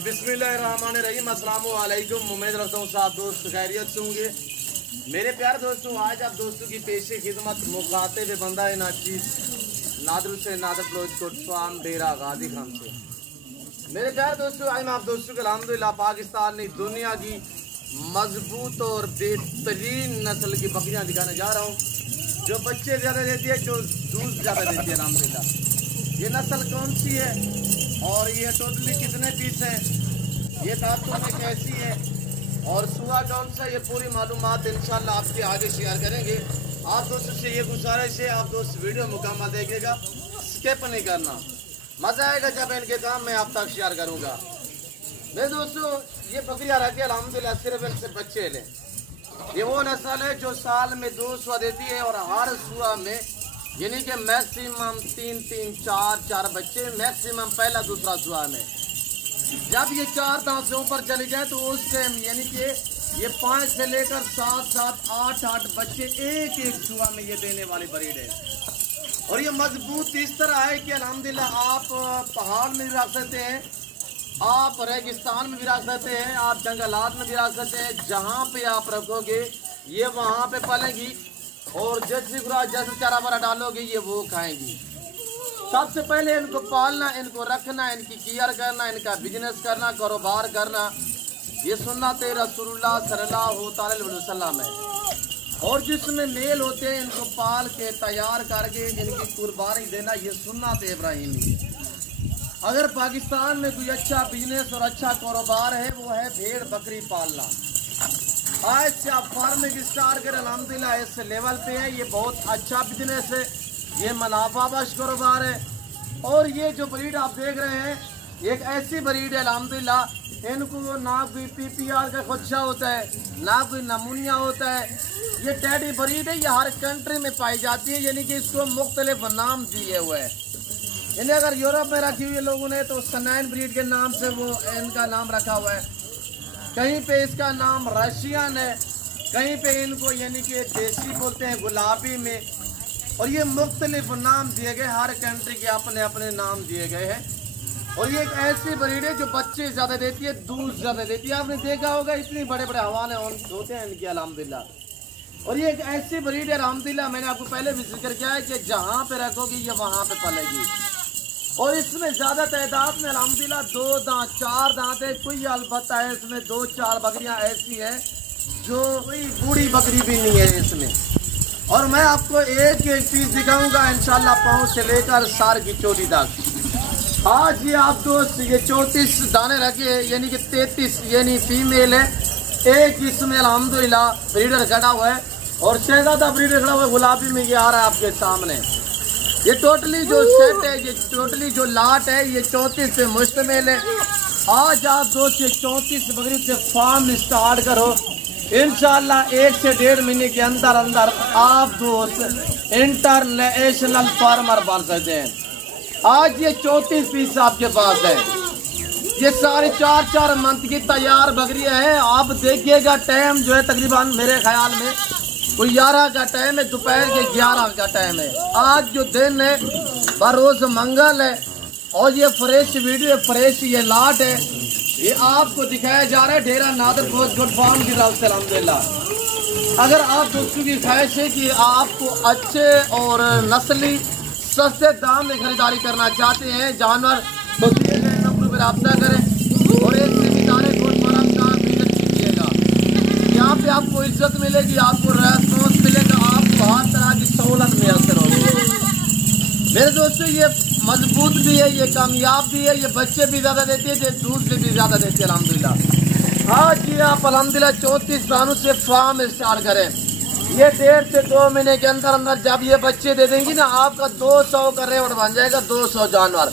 बिस्मिल्लाहिर्रहमानिर्रहीम। अस्सलाम वालेकुम। उम्मीद रखता हूँ साथ दोस्त खैरियत से होंगे। मेरे प्यारे दोस्तों, आज आप दोस्तों की पेशे खिदमत मुखातिब बंदा नाचीज नादर से नादर कोट फार्म डेरा गाजी खान से। मेरे प्यारे दोस्तों, आज मैं आप दोस्तों को अल्हम्दुलिल्लाह पाकिस्तान ने दुनिया की मजबूत और बेहतरीन नस्ल की बकरियां दिखाने जा रहा हूँ, जो बच्चे ज़्यादा देती है, जो दूध ज़्यादा देती है। अल्हम्दुलिल्लाह ये नस्ल कौन सी है और ये टोटली कितने पीस हैं, ये दांतों में कैसी है और सुआ कौन सा, ये पूरी मालूमात इंशाल्लाह आपके आगे शेयर करेंगे। आप दोस्तों से ये गुजारिश है, आप दोस्त वीडियो मुकम्मल देखिएगा, स्किप नहीं करना। मज़ा आएगा जब इनके काम मैं आप तक शेयर करूँगा। मेरे दोस्तों, ये बकरियाँ रखी अल्हम्दुलिल्लाह सिर्फ इनसे बच्चे लें। ये वो नस्ल है जो साल में 2 सुआ देती है और हर सुआ में यानी कि मैक्सिमम 3-3, 4-4 बच्चे, मैक्सिमम पहला दूसरा सुआ में। जब ये 4 दांत से ऊपर चली जाए तो उस टाइम यानी कि ये 5 से लेकर 7-7, 8-8 बच्चे एक सुआ में ये देने वाली ब्रीड है। और ये मजबूत इस तरह है कि अल्हम्दुलिल्लाह आप पहाड़ में भी रख सकते हैं, आप रेगिस्तान में भी रख सकते हैं, आप जंगलात में भी रख सकते हैं। जहाँ पे आप रखोगे ये वहाँ पे पलेगी और जैसे चारा वारा डालोगे ये वो खाएंगी। सबसे पहले इनको पालना, इनको रखना, इनकी केयर करना, इनका बिजनेस करना, कारोबार करना, ये सुन्नत रसूलुल्लाह सल्लल्लाहु अलैहि वसल्लम है। और जिसमें मेल होते हैं इनको पाल के तैयार करके इनकी कुर्बानी देना, ये सुन्नत इब्राहिमी है। अगर पाकिस्तान में कोई अच्छा बिजनेस और अच्छा कारोबार है वो है भेड़ बकरी पालना। आज से आप फार्मिंग स्टार्ट करें, अल्हम्दुलिल्लाह इस लेवल पे है, ये बहुत अच्छा बिजनेस है, ये मुनाफा बख्श कारोबार है। और ये जो ब्रीड आप देख रहे हैं एक ऐसी ब्रीड है अल्हम्दुलिल्लाह, इनको ना कोई PPR का खदशा होता है, ना कोई नमूनिया होता है। ये टैडी ब्रीड है, ये हर कंट्री में पाई जाती है, यानी कि इसको मुख्तलिफ नाम दिए हुए हैं। इन्हें अगर यूरोप में रखी हुई लोगों ने तो सनाइन ब्रीड के नाम से वो इनका नाम रखा हुआ है, कहीं पे इसका नाम रशियन है, कहीं पे इनको यानी कि देसी बोलते हैं गुलाबी में। और ये मुख्तलिफ नाम दिए गए, हर कंट्री के अपने अपने नाम दिए गए हैं। और ये एक ऐसी ब्रीड है जो बच्चे ज़्यादा देती है, दूध ज़्यादा देती है। आपने देखा होगा इतनी बड़े बड़े हवाले होते हैं इनके अल्हम्दुलिल्लाह। और ये एक ऐसी ब्रीड है अल्हम्दुलिल्लाह, मैंने आपको पहले भी जिक्र किया है कि जहाँ पे रखोगी ये वहाँ पे पलेगी। और इसमें ज़्यादा तादाद में अल्हम्दुलिल्लाह 2 दांत 4 दांत है, कोई अलबत्ता है इसमें 2-4 बकरियां ऐसी हैं जो कोई बूढ़ी बकरी भी नहीं है इसमें। और मैं आपको एक पीस दिखाऊंगा इंशाल्लाह, पाँव से लेकर सार की चोटी तक। आज ये आप दोस्त ये 34 दाने रखे यानी कि 33 यानी फीमेल है, एक इसमें अल्हम्दुलिल्लाह ब्रीडर खड़ा हुआ है और शहजादा ब्रीडर खड़ा हुआ है गुलाबी में, ये आ रहा है आपके सामने। ये टोटली जो सेट है, ये टोटली जो लाट है, ये 34 पे मुश्तमिल है। आज आप दोस्त ये 34 बकरी से फार्म स्टार्ट करो, इंशाल्लाह 1 से 1.5 महीने के अंदर अंदर आप दोस्त इंटरनेशनल फार्मर बन सकते हैं। आज ये 34 पीस आपके पास है, ये सारे 4-4 मंथ की तैयार बकरियां हैं। आप देखिएगा टाइम जो है तकरीबन मेरे ख्याल में कोई 11 का टाइम है, दोपहर के 11 का टाइम है। आज जो दिन है बरोज मंगल है और ये फ्रेश वीडियो फ्रेश ये लाट है, ये आपको दिखाया जा रहा है डेरा नादर कोट फार्म की तरफ से अल्हम्दुलिल्लाह। अगर आप दोस्तों की ख्वाहिश है कि आपको अच्छे और नस्ली सस्ते दाम में खरीदारी करना चाहते हैं जानवर, तो दिए गए नंबर पर रब्ता करें और एक जिम्मेदारी कोट फार्म का विजिट कीजिएगा। यहाँ पे आपको इज्जत मिलेगी, आपको रेस्पॉन्स मिलेगा, आपको हर तरह की सहूलत मैसर होगी। मेरे दोस्तों, ये मजबूत भी है, ये कामयाब भी है, ये बच्चे भी ज़्यादा देती है, ये दूध से भी ज़्यादा देती है अल्हम्दुलिल्लाह। आज ये आप अल्हम्दुलिल्लाह 34 दानों से फार्म स्टार्ट करें, ये 1.5 से 2 महीने के अंदर अंदर जब ये बच्चे दे देंगी ना, आपका 200 का रेवड़ बन जाएगा, 200 जानवर।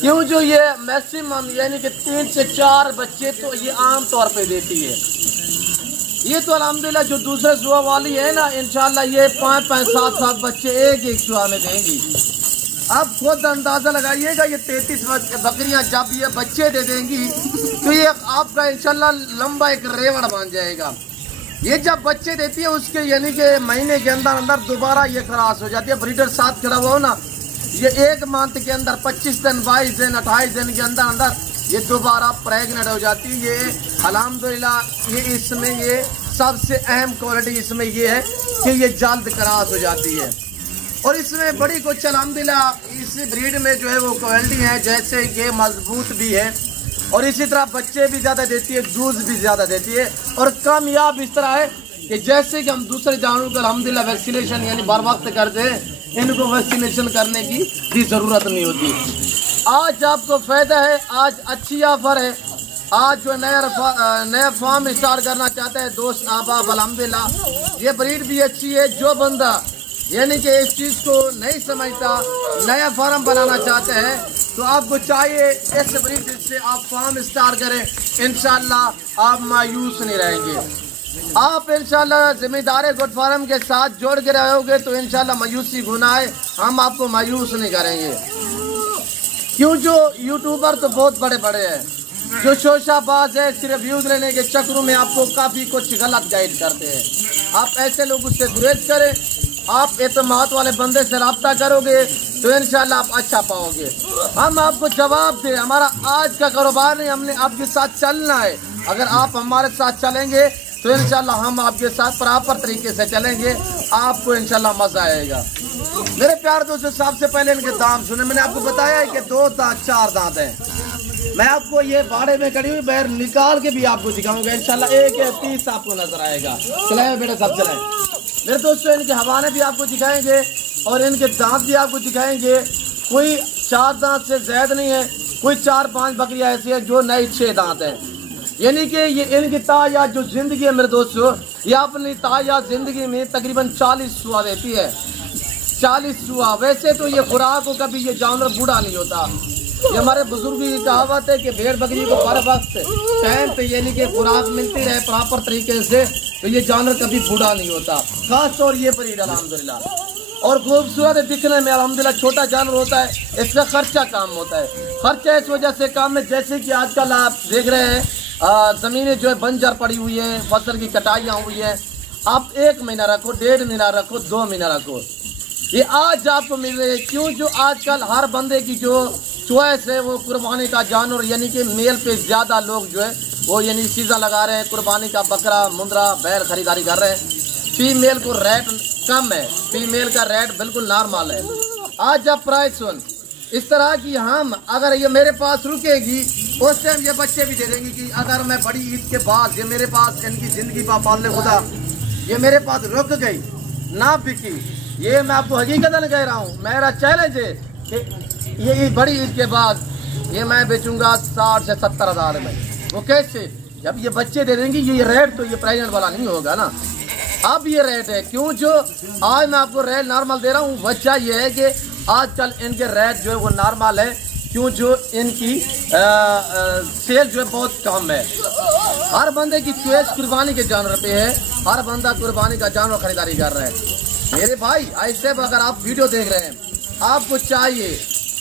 क्यों, जो ये मैक्सिमम यानी कि 3 से 4 बच्चे तो ये आम तौर पे देती है। ये तो अल्हम्दुलिल्लाह जो दूसरे सुआ वाली है ना, इंशाल्लाह ये 5-5, 7-7 बच्चे एक सुआ में देंगी। आप खुद अंदाजा लगाइएगा, ये 33 बकरियां जब ये बच्चे दे देंगी तो ये आपका इंशाल्लाह लंबा एक रेवड़ बन जाएगा। ये जब बच्चे देती है उसके यानी कि महीने के अंदर अंदर दोबारा ये क्रॉस हो जाती है। ब्रीडर साथ खड़ा हुआ हो ना, ये 1 मंथ के अंदर 25 दिन 22 दिन 28 दिन के अंदर अंदर ये दोबारा प्रेग्नेंट हो जाती है। ये अल्हम्दुलिल्लाह ये इसमें ये सबसे अहम क्वालिटी इसमें ये है कि ये जल्द क्रॉस हो जाती है। और इसमें बड़ी कुछ अल्हम्दुलिल्लाह इस ब्रीड में जो है वो क्वालिटी है, जैसे ये मजबूत भी है और इसी तरह बच्चे भी ज़्यादा देती है, दूध भी ज़्यादा देती है। और कामयाब इस तरह है कि जैसे कि हम दूसरे जानवरों का अल्हम्दुलिल्लाह वैक्सीनेशन यानी बर वक्त करते हैं, इनको वैक्सीनेशन करने की भी ज़रूरत नहीं होती। आज आपको फ़ायदा है, आज अच्छी ऑफर है। आज जो नया फार्म स्टार्ट करना चाहता है दोस्त अहबाब, अल्हम्दुलिल्लाह ये ब्रीड भी अच्छी है। जो बंदा यानी कि इस चीज़ को नहीं समझता, नया फार्म बनाना चाहते हैं, तो आपको चाहिए इस ब्रीड से आप फार्म स्टार्ट करें। इंशाल्लाह आप मायूस नहीं रहेंगे। आप इंशाल्लाह जिम्मेदार गुड फार्म के साथ जोड़ के रहोगे तो इंशाल्लाह मायूसी गुनाह है, हम आपको मायूस नहीं करेंगे। क्यों, जो यूट्यूबर तो बहुत बड़े बड़े हैं, जो शोशाबाज है, सिर्फ व्यूज लेने के चक्करों में आपको काफ़ी कुछ गलत गाइड करते हैं। आप ऐसे लोगों से गुरेज करें। आप एतमाद वाले बंदे से रब्ता करोगे तो इंशाल्लाह आप अच्छा पाओगे। हम आपको जवाब दें, हमारा आज का कारोबार नहीं, हमने आपके साथ चलना है। अगर आप हमारे साथ चलेंगे तो इंशाल्लाह हम आपके साथ प्रॉपर तरीके से चलेंगे, आपको इंशाल्लाह मजा आएगा। मेरे प्यार दोस्तों, सबसे पहले इनके दाम सुने। मैंने आपको बताया है कि 2 दांत 4 दांत हैं। मैं आपको ये भाड़े में खड़ी हुई बैर निकाल के भी आपको दिखाऊंगा इंशाल्लाह। 1 या 30 आपको नजर आएगा। चलाए बेटा, सब चलाए मेरे दोस्तों। इनके हवाने भी आपको दिखाएंगे और इनके दांत भी आपको दिखाएंगे। कोई 4 दांत से ज्यादा नहीं है, कोई 4-5 बकरियां ऐसी है जो नई 6 दांत है। यानी कि ये इनकी तायात जो जिंदगी है मेरे दोस्तों, ये अपनी तायात जिंदगी में तकरीबन 40 सुआ देती है। 40 सुआ। वैसे तो ये खुराक को कभी ये जानवर बूढ़ा नहीं होता। ये हमारे बुजुर्ग की कहावत है कि भेड़ बकरी को हर वक्त टाइम पे यानी कि खुराक मिलती रहे प्रॉपर तरीके से, तो ये जानवर कभी बूढ़ा नहीं होता। खास तौर ये ब्रीड अल्हम्दुलिल्लाह। और खूबसूरत दिखने में अल्हम्दुलिल्लाह छोटा जानवर होता है, इसका खर्चा कम होता है। खर्चा इस वजह से कम है, जैसे कि आजकल आप देख रहे हैं ज़मीनें जो है बंजर पड़ी हुई है, फसल की कटाइयाँ हुई है। आप 1 महीना रखो, 1.5 महीना रखो, 2 महीना रखो, ये आज आपको मिल रही है। क्यों, जो आजकल हर बंदे की जो चॉइस है वो कुर्बानी का जानवर यानी कि मेल पे ज़्यादा लोग जो है वो यानी सीज़ा लगा रहे हैं, कुर्बानी का बकरा, मुंद्रा, बैल खरीदारी कर रहे हैं। फीमेल को रेट कम है, फीमेल का रेट बिल्कुल नॉर्मल है। आज जब प्राइस सुन इस तरह की, हम अगर ये मेरे पास रुकेगी उस टाइम ये बच्चे भी दे देंगे कि अगर मैं बड़ी ईद के बाद ये मेरे पास इनकी ज़िंदगी पाल खुदा ये मेरे पास रुक गई ना बिकी, ये मैं आपको हकीकतन कह रहा हूँ, मेरा चैलेंज है कि ये बड़ी ईद के बाद ये मैं बेचूंगा 60 से 70 हज़ार में। वो कैसे, जब ये बच्चे दे देंगे। ये रेट तो ये प्रेजेंट वाला नहीं होगा ना, अब ये रेट है। क्यों, जो आज मैं आपको रेट नॉर्मल दे रहा हूँ, वजह ये है कि आजकल इनके रेट जो है वो नॉर्मल है। क्यों, जो इनकी सेल जो है बहुत कम है। हर बंदे की चॉइस कुर्बानी के जानवर पे है, हर बंदा कुर्बानी का जानवर खरीदारी कर रहा है। मेरे भाई ऐसे अगर आप वीडियो देख रहे हैं, आपको चाहिए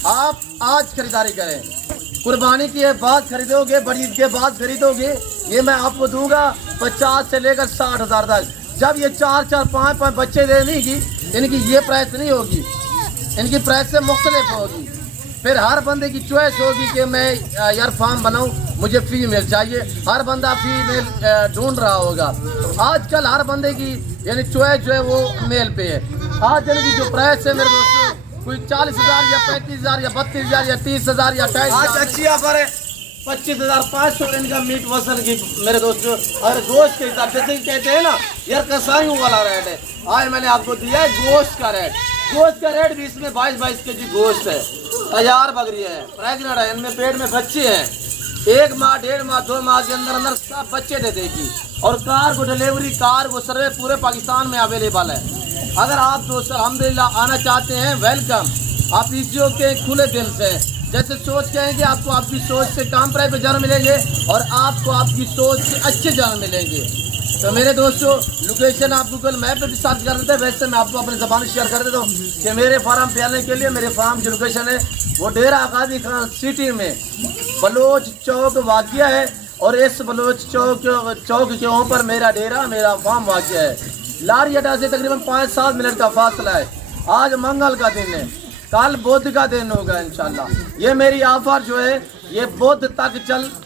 आप आज खरीदारी करें। कुर्बानी के बाद खरीदोगे, बड़ी ईद के बाद खरीदोगे, ये मैं आपको दूंगा 50 से लेकर 60 हज़ार तक। जब ये 4-4, 5-5 बच्चे देने की, इनकी ये प्राइस नहीं होगी, इनकी प्राइस से मुख्तलिफ होगी। फिर हर बंदे की चॉइस होगी कि मैं यार फार्म बनाऊं, मुझे फीमेल चाहिए। हर बंदा फीमेल ढूंढ रहा होगा। आजकल हर बंदे की यानी चॉइस जो है वो मेल पे है। आज इनकी जो प्राइस है मेरे दोस्तों, कोई 40,000 या 35,000 या 32,000 या 30,000 या 28,000। आज अच्छी ऑफर है 25,500 इनका मीट वसन की मेरे दोस्तों। और गोश्त के हिसाब से कहते हैं ना यार, कसाईयों वाला रेट है। आज मैंने आपको दिया है गोश्त का रेट। गोश्त का रेट भी इसमें 22-22 के जी गोश्त है। तैयार बकरी है, प्रेग्नेंट है, इनमें पेट में बच्चे हैं। 1 माह, 1.5 माह, 2 माह के अंदर अंदर सब बच्चे दे देगी। और कार को डिलीवरी, कार को सर्वे पूरे पाकिस्तान में अवेलेबल है। अगर आप दोस्त अल्हम्दुलिल्लाह आना चाहते हैं, वेलकम। आप वीडियो के खुले दिल से जैसे सोच कहेंगे, आपको आपकी सोच से काम प्राइस पे जानवर मिलेंगे और आपको आपकी सोच से अच्छे जानवर मिलेंगे। तो मेरे दोस्तों, लोकेशन आप गूगल मैप पे भी सर्च कर देते हैं। वैसे मैं आपको अपनी ज़बान शेयर कर देता हूँ कि मेरे फार्म पे आने के लिए मेरे फार्म जो लोकेशन है वो डेरा गाजी खान सिटी में बलोच चौक वाक़िया है। और इस बलोच चौक के ऊपर मेरा डेरा, मेरा फार्म वाक़िया है। लारी अड्डा से तकरीबन 5-7 मिनट का फासला है। आज मंगल का दिन है, कल बुध का दिन होगा इंशाल्लाह। ये मेरी ऑफर जो है ये बुध तक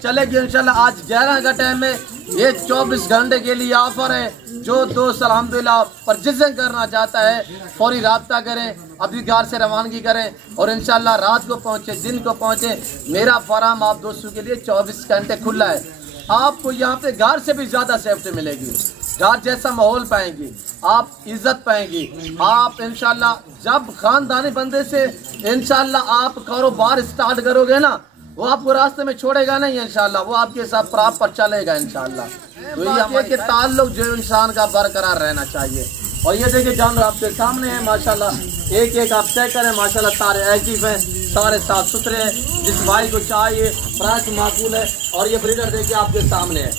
चलेगी इंशाल्लाह। आज 11 का टाइम है, ये 24 घंटे के लिए ऑफर है। जो दोस्त अल्हम्दुलिल्लाह परचेजिंग करना चाहता है फौरी राब्ता करें, अभी घर से रवानगी करें और इंशाल्लाह रात को पहुँचे, दिन को पहुँचे। मेरा फार्म आप दोस्तों के लिए 24 घंटे खुला है। आपको यहाँ पे घर से भी ज़्यादा सेफ्टी मिलेगी, घर जैसा माहौल पाएंगी, आप इज्जत पाएंगी। आप इंशाल्लाह जब खानदानी बंदे से इंशाल्लाह आप कारोबार स्टार्ट करोगे ना, वो आपको रास्ते में छोड़ेगा नहीं इंशाल्लाह, वो आपके साथ प्राप्त पर चलेगा इंशाल्लाह। तो ये हमारे के ताल्लुक जो इंसान का बरकरार रहना चाहिए। और ये देखिए जानवर आपके सामने है माशाल्लाह, एक एक आप चेक करें माशाल्लाह, सारे एक्टिव हैं, सारे साफ सुथरे हैं। जिस भाई को चाहिए प्राइस माकूल है। और ये ब्रीडर देखिए आपके सामने है,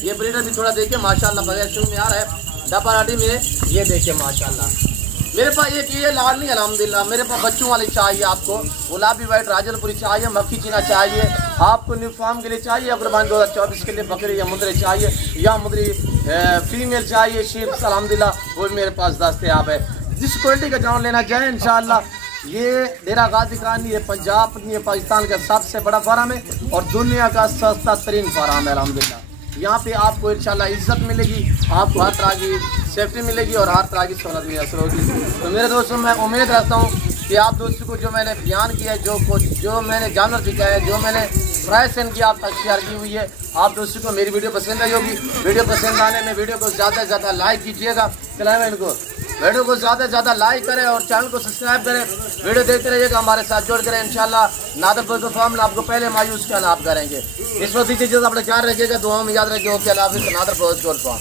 ये ब्रीडर भी थोड़ा देखिए माशाल्लाह बगैर शुरू में आ रहा है डपाराटी में। ये देखिए माशाल्लाह मेरे पास एक ये लाल नहीं अल्हम्दुलिल्लाह, मेरे पास बच्चों वाली चाहिए, आपको गुलाबी वाइट राजनपुरी चाहिए, मक्खी चीना चाहिए, आपको न्यू फार्म के लिए चाहिए, अग्रबान 2024 के लिए बकरी या मुद्रे चाहिए, या मुद्री फीमेल चाहिए, शीप्स अल्हम्दुलिल्लाह वो मेरे पास दस्तयाब है। जिस क्वालिटी का जानवर लेना चाहें इंशाअल्लाह। ये डेरा गाजी खान, ये पंजाब, ये पाकिस्तान का सबसे बड़ा फार्म है और दुनिया का सस्ता तरीन फार्म है अल्हम्दुलिल्लाह। यहाँ पे आपको इंशाल्लाह इज्जत मिलेगी, आपको हर तरह की सेफ्टी मिलेगी और हर तरह की सहूलत मुयसर होगी। तो मेरे दोस्तों मैं उम्मीद रखता हूँ कि आप दोस्तों को जो मैंने बयान किया है, जो मैंने जानवर दिखाया है, जो मैंने प्राइस इनकी आप तक शेयर की हुई है, आप दोस्तों को मेरी वीडियो पसंद आई होगी। वीडियो पसंद आने में वीडियो को ज़्यादा से ज़्यादा लाइक कीजिएगा, चलाएं इनको, वीडियो को ज़्यादा से ज़्यादा लाइक करें और चैनल को सब्सक्राइब करें। वीडियो देखते रहिएगा, हमारे साथ जोड़ करें इंशाल्लाह। नादर फॉर्म आपको पहले मायूस का लाभ करेंगे। इस वक्त चीज़ अपने ख्याल रखिएगा, दुआ में याद रखिए। ओके, अल्लाह हाफ़िज़। नादर फॉर्म।